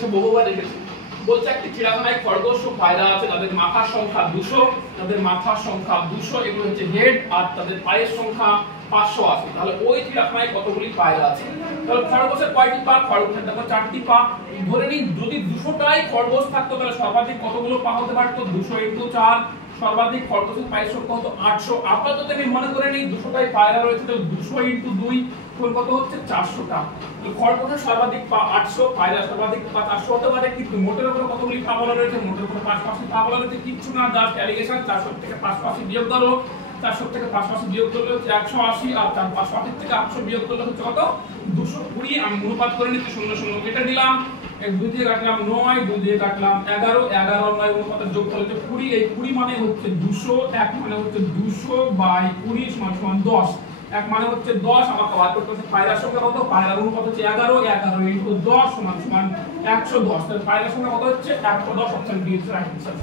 হচ্ছে বহুবার রেখেছি। বলছে একটি চিড়িয়াখানায় খরগোশ ও পায়রা আছে, তাদের মাথার সংখ্যা 200, এগুলো হচ্ছে হেড, আর তাদের পায়ের সংখ্যা 580। তাহলে ওই চিড়িয়াখানায় কতগুলি পায়রা আছে? তাহলে খরগোশের কয়টি পা? খরগোশের দেখো 4টি পা। ধরে নিই যদি 200টাই খরগোশ থাকতো তাহলে সর্বাধিক কতগুলো পা হতে পারতো? 200 × 4। সর্বাধিক খরগোশের পায়ের সংখ্যা হতো 800। আপাতত আমি মনে করে নিই 200টাই পায়রা রয়েছে, তাহলে 200 × 2 কত হচ্ছে? 400টা। খরগোশের সর্বাধিক পা 800, পায়রা সর্বাধিক পা 400 হতে পারে, কিন্তু মোটের উপরে কতগুলি পা বলা রয়েছে? মোটের উপরে 580 পা বলা রয়েছে। কিচ্ছু না, জাস্ট অ্যালিগেশন। 400 থেকে 580 বিয়োগ করো, 400 থেকে 580 বিয়োগ করলে হচ্ছে 180, আর 580 থেকে 800 বিয়োগ করলে হচ্ছে কত? 220। আমি অনুপাত করে নিচ্ছি, 0 0 কেটে দিলাম, 2 দিয়ে কাটলাম 9, 2 দিয়ে কাটলাম 11, 11 আর 9 অনুপাতের যোগফল হচ্ছে 20। এই 20 মানে হচ্ছে 200, 1 মানে হচ্ছে 200/20 = 10। 1 মানে হচ্ছে 10। আমাকে বার করতে হচ্ছে পায়রার সংখ্যা কত? পায়রার অনুপাত হচ্ছে 11, 11 × 10 = 110। তাহলে পায়রার সংখ্যা কত হচ্ছে? 110। Option B is right answer.